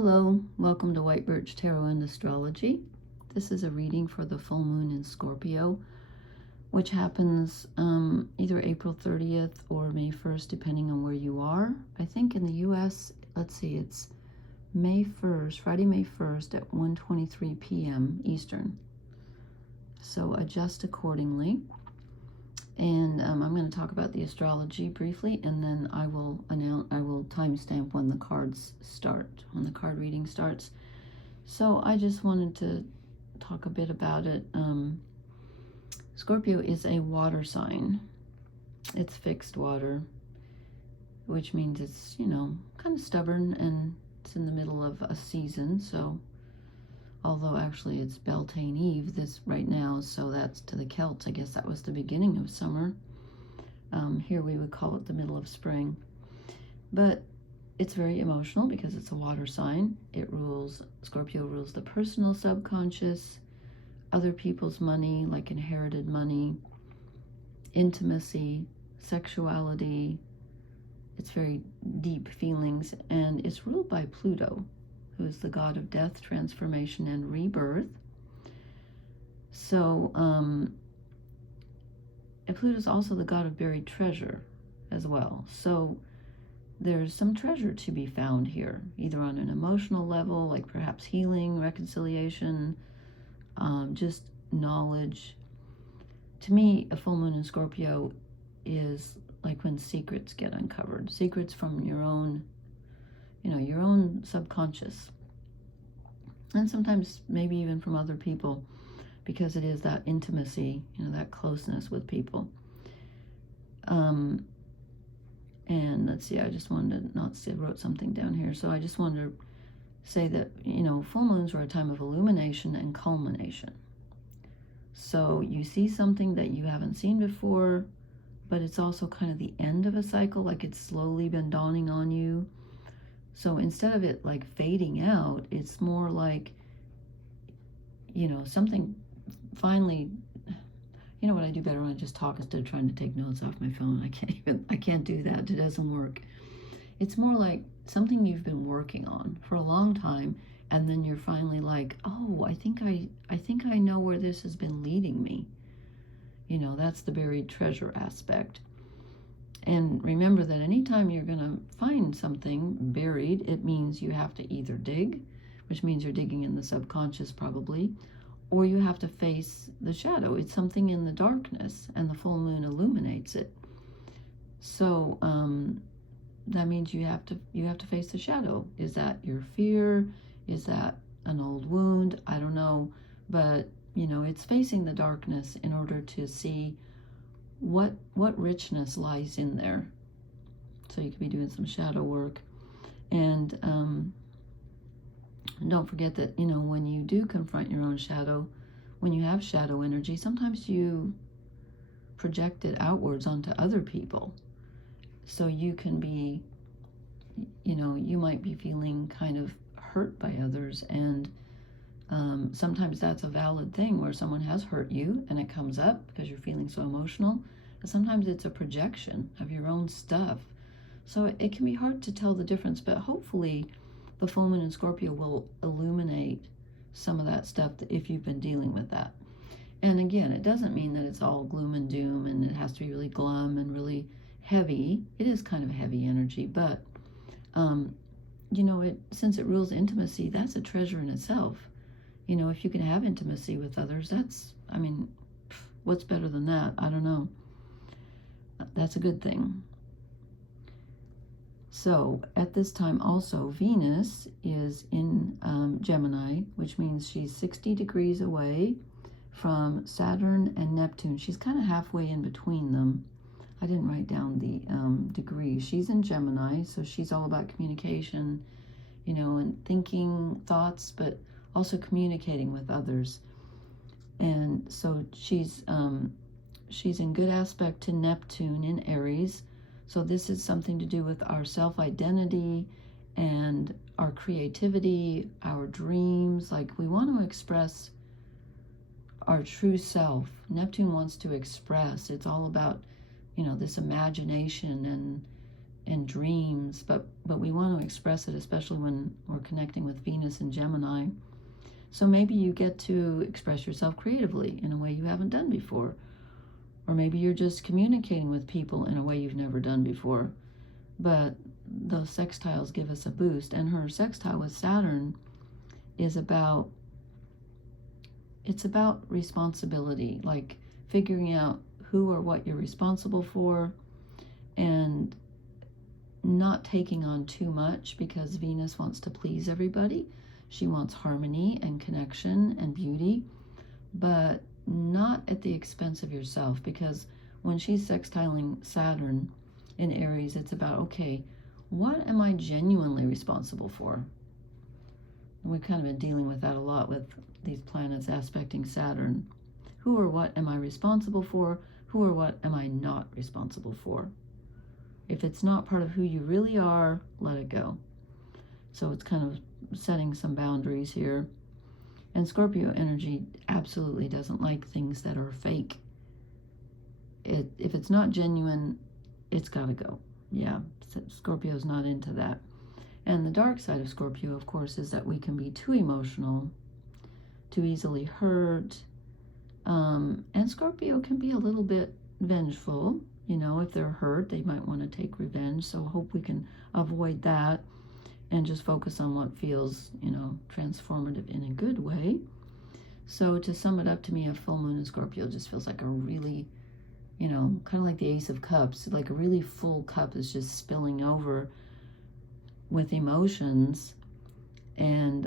Hello, welcome to White Birch Tarot and Astrology. This is a reading for the full moon in Scorpio, which happens either April 30th or May 1st, depending on where you are. I think in the U.S., let's see, it's May 1st, Friday, May 1st at 1:23 p.m. Eastern. So adjust accordingly. And I'm going to talk about the astrology briefly, and then I will timestamp when the cards start, when the card reading starts. So I just wanted to talk a bit about it. Scorpio is a water sign. It's fixed water, which means it's, kind of stubborn, and it's in the middle of a season. So although actually it's Beltane Eve this right now, so that's to the Celts. I guess that was the beginning of summer. Here we would call it the middle of spring. But it's very emotional because it's a water sign. Scorpio rules the personal subconscious, other people's money, like inherited money, intimacy, sexuality. It's very deep feelings, and it's ruled by Pluto, who is the god of death, transformation, and rebirth. So, and Pluto is also the god of buried treasure as well. So there's some treasure to be found here, either on an emotional level, like perhaps healing, reconciliation, just knowledge. To me, a full moon in Scorpio is like when secrets get uncovered, secrets from your own subconscious, and sometimes maybe even from other people, because it is that intimacy, that closeness with people. And let's see, I just wanted to I wrote something down here. So I just wanted to say that, full moons are a time of illumination and culmination. So you see something that you haven't seen before, but it's also kind of the end of a cycle, like it's slowly been dawning on you. So instead of it like fading out, it's more like, something finally, what I do better when I just talk instead of trying to take notes off my phone. I can't do that. It doesn't work. It's more like something you've been working on for a long time, and then you're finally like, oh, I think I know where this has been leading me. That's the buried treasure aspect. And remember that anytime you're going to find something buried, it means you have to either dig, which means you're digging in the subconscious probably, or you have to face the shadow. It's something in the darkness, and the full moon illuminates it. So that means you have to face the shadow. Is that your fear? Is that an old wound? I don't know, but it's facing the darkness in order to see what richness lies in there. So you could be doing some shadow work. And don't forget that, when you do confront your own shadow, when you have shadow energy, sometimes you project it outwards onto other people. So you can be, you might be feeling kind of hurt by others, and sometimes that's a valid thing where someone has hurt you and it comes up because you're feeling so emotional. But sometimes it's a projection of your own stuff. So it can be hard to tell the difference, but hopefully the full moon in Scorpio will illuminate some of that stuff if you've been dealing with that. And again, it doesn't mean that it's all gloom and doom and it has to be really glum and really heavy. It is kind of heavy energy, but since it rules intimacy, that's a treasure in itself. If you can have intimacy with others, what's better than that? I don't know. That's a good thing. So at this time also, Venus is in Gemini, which means she's 60 degrees away from Saturn and Neptune. She's kind of halfway in between them. I didn't write down the degrees. She's in Gemini, so she's all about communication, and thinking thoughts, but also communicating with others. And so she's in good aspect to Neptune in Aries. So this is something to do with our self-identity and our creativity, our dreams. Like, we want to express our true self. Neptune wants to express. It's all about, this imagination and dreams, but we want to express it, especially when we're connecting with Venus and Gemini. So maybe you get to express yourself creatively in a way you haven't done before. Or maybe you're just communicating with people in a way you've never done before. But those sextiles give us a boost. And her sextile with Saturn is about, it's about responsibility, like figuring out who or what you're responsible for and not taking on too much, because Venus wants to please everybody. She wants harmony and connection and beauty, but not at the expense of yourself, because when she's sextiling Saturn in Aries, it's about, okay, what am I genuinely responsible for? And we've kind of been dealing with that a lot with these planets aspecting Saturn. Who or what am I responsible for? Who or what am I not responsible for? If it's not part of who you really are, let it go. So it's kind of setting some boundaries here. And Scorpio energy absolutely doesn't like things that are fake. If it's not genuine, it's got to go. Yeah, Scorpio's not into that. And the dark side of Scorpio, of course, is that we can be too emotional, too easily hurt. And Scorpio can be a little bit vengeful. You know, if they're hurt, they might want to take revenge. So I hope we can avoid that and just focus on what feels, you know, transformative in a good way. So to sum it up, to me, a full moon in Scorpio just feels like a really, you know, kind of like the Ace of Cups, like a really full cup is just spilling over with emotions. And,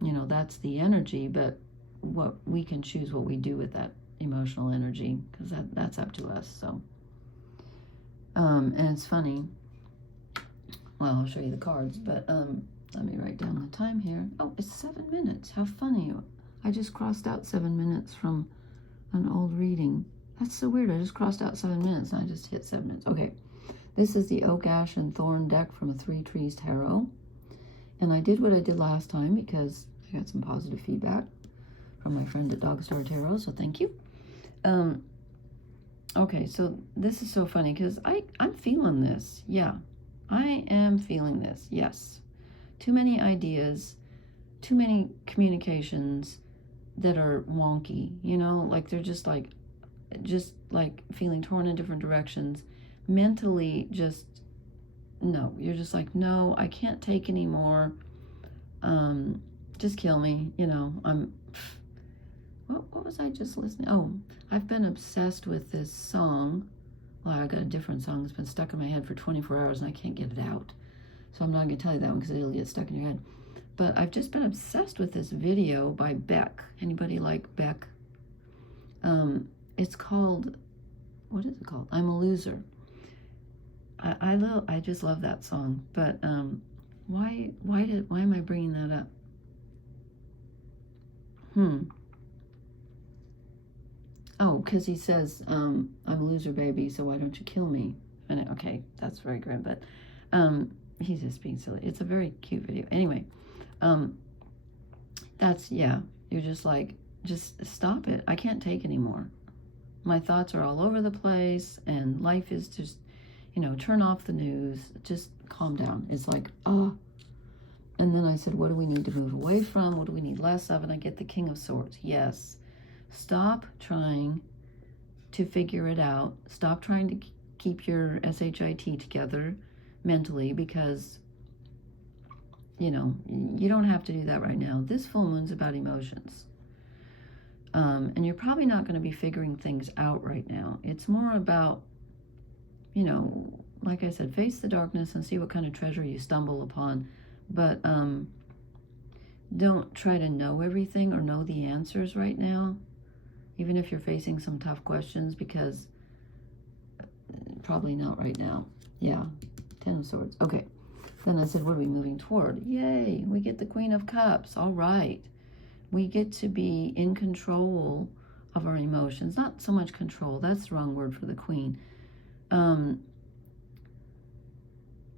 you know, that's the energy, but what we can choose what we do with that emotional energy, because that's up to us. So, and it's funny. Well, I'll show you the cards, but let me write down the time here. Oh, it's 7 minutes. How funny. I just crossed out 7 minutes from an old reading. That's so weird. I just crossed out 7 minutes and I just hit 7 minutes. Okay. This is the Oak, Ash, and Thorn deck from a Three Trees Tarot. And I did what I did last time because I got some positive feedback from my friend at Dogstar Tarot, so thank you. Okay, so this is so funny because I'm feeling this. Yeah, I am feeling this. Yes. Too many ideas, too many communications that are wonky, you know, like they're just like feeling torn in different directions. Mentally, just, no, you're just like, no, I can't take anymore. Just kill me, you know. What was I just listening? Oh, I've been obsessed with this song. Well, I got a different song that's been stuck in my head for 24 hours and I can't get it out. So I'm not going to tell you that one because it'll get stuck in your head. But I've just been obsessed with this video by Beck. Anybody like Beck? It's called, what is it called? I'm a Loser. I just love that song. But why am I bringing that up? Oh, because he says, I'm a loser, baby, so why don't you kill me? And okay, that's very grim, but he's just being silly. It's a very cute video. Anyway, that's, yeah, you're just like, just stop it. I can't take anymore. My thoughts are all over the place, and life is just, you know, turn off the news, just calm down. It's like, oh. And then I said, what do we need to move away from? What do we need less of? And I get the King of Swords. Yes. Stop trying to figure it out. Stop trying to keep your SHIT together mentally, because, you know, you don't have to do that right now. This full moon's about emotions. And you're probably not going to be figuring things out right now. It's more about, you know, like I said, face the darkness and see what kind of treasure you stumble upon. But don't try to know everything or know the answers right now, even if you're facing some tough questions, because probably not right now. Yeah, 10 of Swords. Okay. Then I said, what are we moving toward? Yay, we get the Queen of Cups. All right. We get to be in control of our emotions. Not so much control. That's the wrong word for the Queen.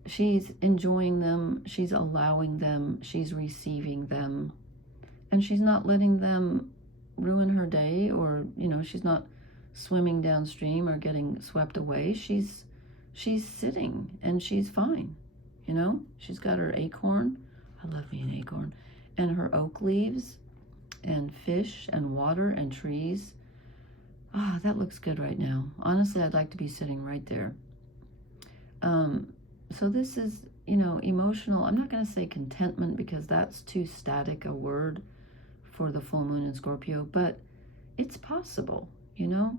She's enjoying them. She's allowing them. She's receiving them. And she's not letting them ruin her day, or, you know, she's not swimming downstream or getting swept away. She's she's sitting and she's fine. You know, she's got her acorn. I love me an acorn. And her oak leaves and fish and water and trees. Ah, that looks good right now. Honestly, I'd like to be sitting right there. So this is, you know, emotional. I'm not going to say contentment because that's too static a word for the full moon in Scorpio, but it's possible, you know.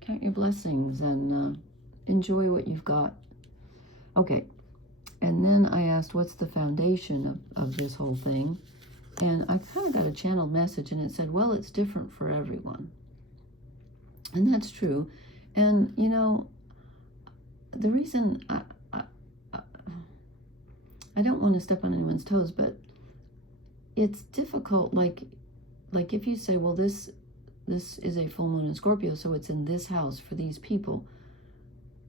Count your blessings and enjoy what you've got. Okay, and then I asked, what's the foundation of this whole thing? And I kind of got a channeled message, and it said, well, it's different for everyone. And that's true. And, you know, the reason I don't want to step on anyone's toes, but it's difficult. Like if you say, well, this is a full moon in Scorpio, so it's in this house for these people.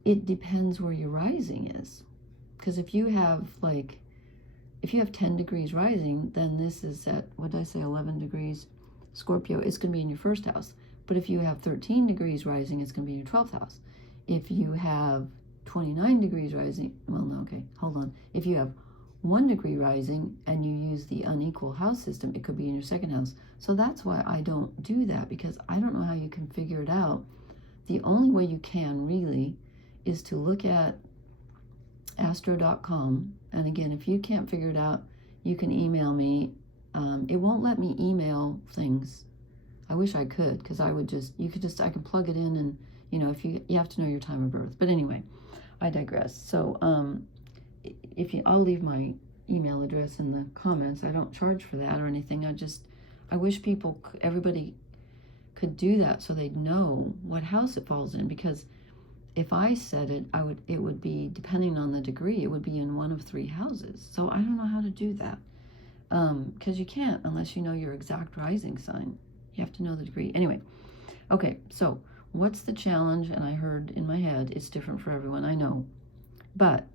It depends where your rising is. Because if you have 10 degrees rising, then this is at, what did I say, 11 degrees Scorpio, it's going to be in your first house. But if you have 13 degrees rising, it's going to be in your 12th house. If you have 29 degrees rising, well, no, okay, hold on. If you have 1 degree rising and you use the unequal house system, it could be in your second house. So that's why I don't do that, because I don't know how you can figure it out. The only way you can really is to look at astro.com. And again, if you can't figure it out, you can email me. It won't let me email things. I wish I could, because I can plug it in, and, you know, if you have to know your time of birth. But anyway, I digress. So, I'll leave my email address in the comments. I don't charge for that or anything. I wish everybody could do that so they'd know what house it falls in, because if I said it, it would be, depending on the degree, it would be in one of 3 houses. So I don't know how to do that. Because you can't unless you know your exact rising sign. You have to know the degree. Anyway, okay, so what's the challenge? And I heard in my head, it's different for everyone, I know. But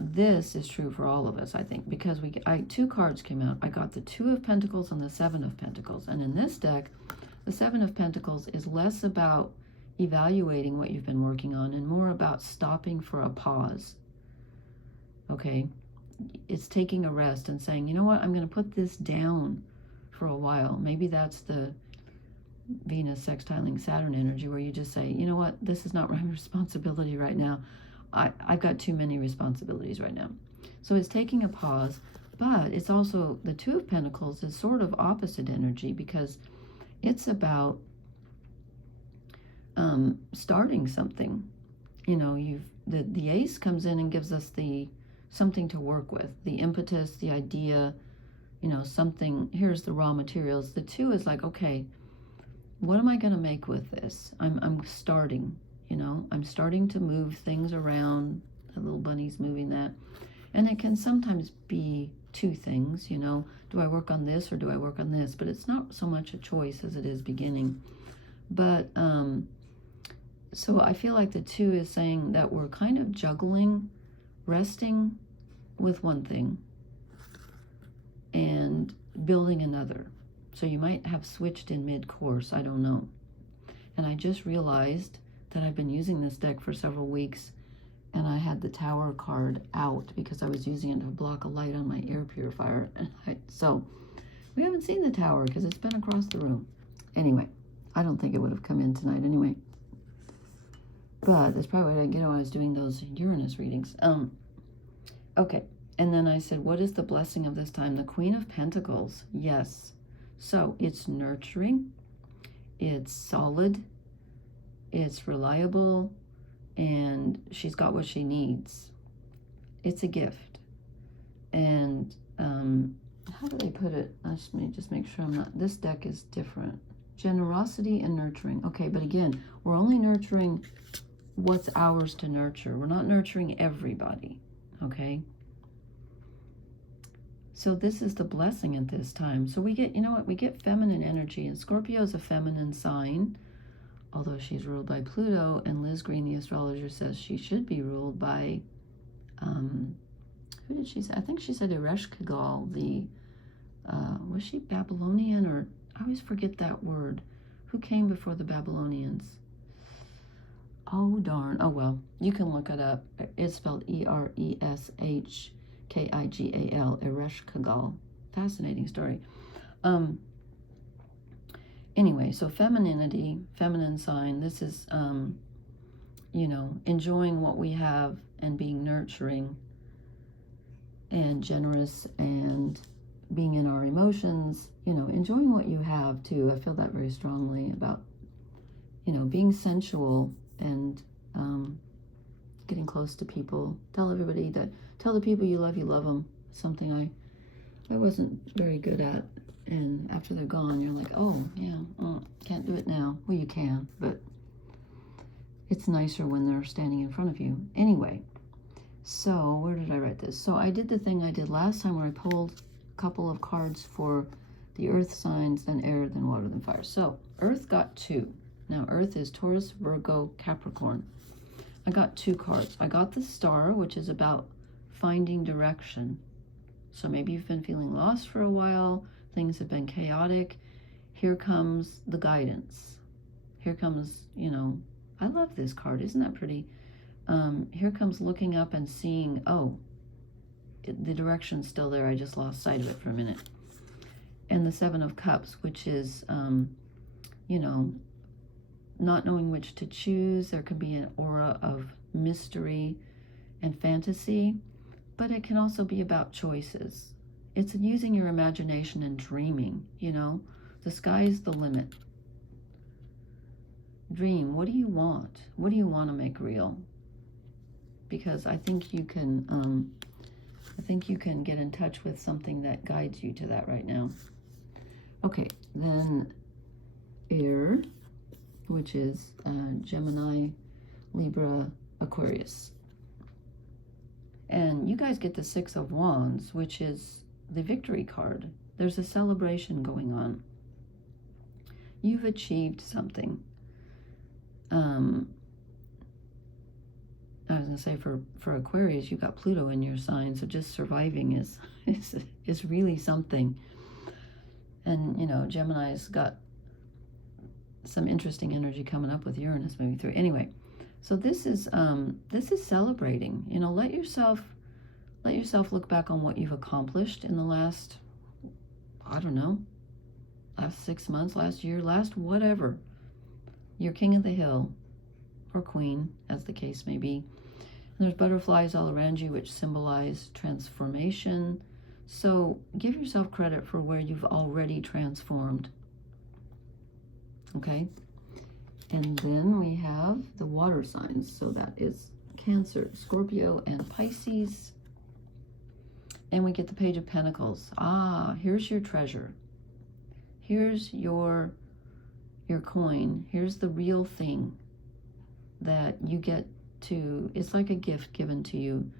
this is true for all of us, I think, because 2 cards came out. I got the 2 of Pentacles and the 7 of Pentacles. And in this deck, the 7 of Pentacles is less about evaluating what you've been working on and more about stopping for a pause. Okay? It's taking a rest and saying, you know what, I'm going to put this down for a while. Maybe that's the Venus sextiling Saturn energy, where you just say, you know what, this is not my responsibility right now. I've got too many responsibilities right now. So it's taking a pause, but it's also, the 2 of Pentacles is sort of opposite energy, because it's about starting something. You know, the Ace comes in and gives us something to work with, the impetus, the idea, you know, something, here's the raw materials. The 2 is like, okay, what am I going to make with this? I'm starting. You know, I'm starting to move things around. The little bunny's moving that. And it can sometimes be 2 things, you know. Do I work on this or do I work on this? But it's not so much a choice as it is beginning. But, so I feel like the 2 is saying that we're kind of juggling, resting with one thing and building another. So you might have switched in mid-course, I don't know. And I just realized that I've been using this deck for several weeks, and I had the Tower card out because I was using it to block a light on my air purifier. So we haven't seen the Tower because it's been across the room. Anyway, I don't think it would have come in tonight anyway. But that's probably what I didn't get when I was doing those Uranus readings. Okay, and then I said, what is the blessing of this time? The Queen of Pentacles. Yes. So it's nurturing, it's solid, it's reliable, and she's got what she needs. It's a gift. And how do they put it? Let me just make sure I'm not, this deck is different. Generosity and nurturing. Okay, but again, we're only nurturing what's ours to nurture. We're not nurturing everybody, okay? So this is the blessing at this time. So we get, you know what, we get feminine energy, and Scorpio is a feminine sign, although she's ruled by Pluto, and Liz Green, the astrologer, says she should be ruled by, who did she say? I think she said Ereshkigal, was she Babylonian, or, I always forget that word. Who came before the Babylonians? Oh, darn. Oh, well, you can look it up. It's spelled Ereshkigal, Ereshkigal. Fascinating story. Anyway, so femininity, feminine sign, this is, you know, enjoying what we have and being nurturing and generous and being in our emotions, you know, enjoying what you have too. I feel that very strongly about, you know, being sensual and getting close to people. Tell the people you love them. Something I wasn't very good at. And after they're gone, you're like, oh, yeah, can't do it now. Well, you can, but it's nicer when they're standing in front of you. Anyway, so where did I write this? So I did the thing I did last time where I pulled a couple of cards for the earth signs, then air, then water, then fire. So earth got 2. Now earth is Taurus, Virgo, Capricorn. I got 2 cards. I got the star, which is about finding direction. So maybe you've been feeling lost for a while. Things have been chaotic. Here comes the guidance. Here comes, you know, I love this card. Isn't that pretty? Here comes looking up and seeing, oh, the direction's still there. I just lost sight of it for a minute. And the 7 of Cups, which is, you know, not knowing which to choose. There can be an aura of mystery and fantasy, but it can also be about choices. It's using your imagination and dreaming, you know. The sky's the limit. Dream. What do you want? What do you want to make real? Because I think you can get in touch with something that guides you to that right now. Okay, then air, which is Gemini, Libra, Aquarius. And you guys get the 6 of Wands, which is the victory card. There's a celebration going on. You've achieved something. I was going to say for Aquarius, you've got Pluto in your sign, so just surviving is really something. And, you know, Gemini's got some interesting energy coming up with Uranus moving through. Anyway, so this is celebrating. You know, let yourself look back on what you've accomplished in the last, I don't know, last 6 months, last year, last whatever. You're king of the hill, or queen, as the case may be. And there's butterflies all around you, which symbolize transformation. So give yourself credit for where you've already transformed. Okay? And then we have the water signs. So that is Cancer, Scorpio, and Pisces. And we get the Page of Pentacles. Ah, here's your treasure. Here's your coin. Here's the real thing that you get to, it's like a gift given to you.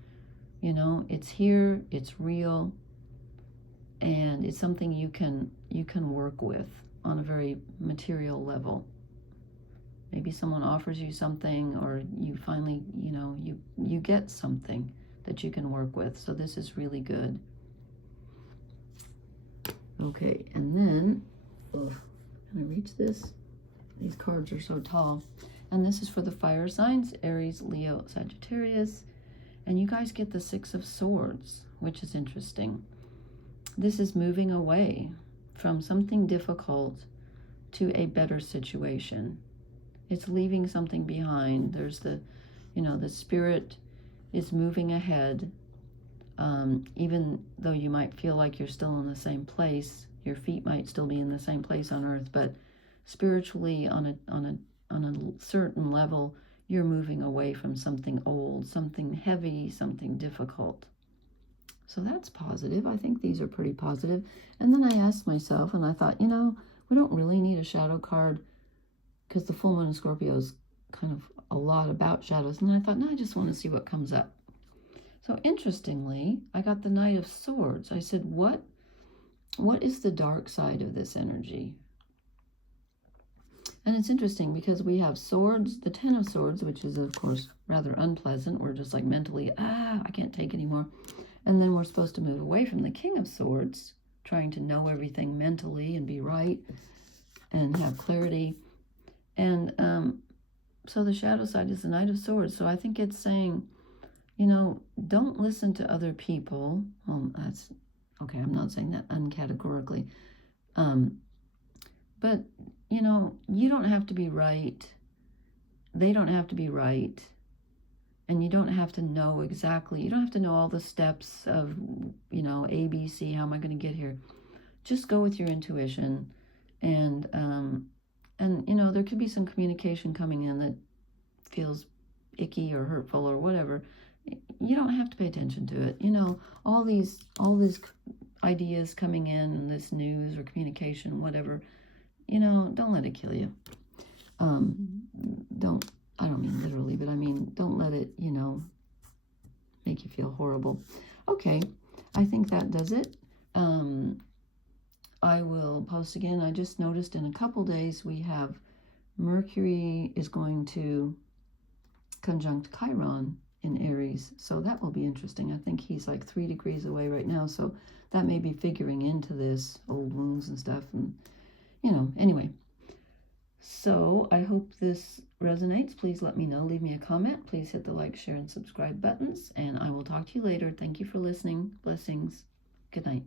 You know, it's here, it's real, and it's something you can work with on a very material level. Maybe someone offers you something, or you finally, you know, you get something that you can work with. So this is really good. Okay, and then, can I reach this? These cards are so tall. And this is for the fire signs, Aries, Leo, Sagittarius. And you guys get the 6 of Swords, which is interesting. This is moving away from something difficult to a better situation. It's leaving something behind. There's the, you know, the spirit is moving ahead. Even though you might feel like you're still in the same place, your feet might still be in the same place on earth, but spiritually on a certain level, you're moving away from something old, something heavy, something difficult. So that's positive. I think these are pretty positive. And then I asked myself, and I thought, you know, we don't really need a shadow card because the full moon in Scorpio is kind of a lot about shadows. And then I thought, no, I just want to see what comes up. So interestingly, I got the Knight of Swords. I said, what is the dark side of this energy? And it's interesting because we have swords, the 10 of Swords, which is, of course, rather unpleasant. We're just like mentally, I can't take anymore. And then we're supposed to move away from the King of Swords, trying to know everything mentally and be right and have clarity. And So the shadow side is the Knight of Swords. So I think it's saying, you know, don't listen to other people. Well, that's okay. I'm not saying that uncategorically. But, you know, you don't have to be right. They don't have to be right. And you don't have to know exactly, you don't have to know all the steps of, you know, A, B, C, how am I going to get here? Just go with your intuition. And, you know, there could be some communication coming in that feels icky or hurtful or whatever. You don't have to pay attention to it. You know, all these ideas coming in, this news or communication, whatever, you know, don't let it kill you. Don't, I don't mean literally, but I mean, don't let it, you know, make you feel horrible. Okay, I think that does it. I will post again. I just noticed in a couple days we have Mercury is going to conjunct Chiron in Aries, so that will be interesting. I think he's like 3 degrees away right now, so that may be figuring into this, old wounds and stuff, and, you know, anyway. So I hope this resonates. Please let me know. Leave me a comment. Please hit the like, share, and subscribe buttons, and I will talk to you later. Thank you for listening. Blessings. Good night.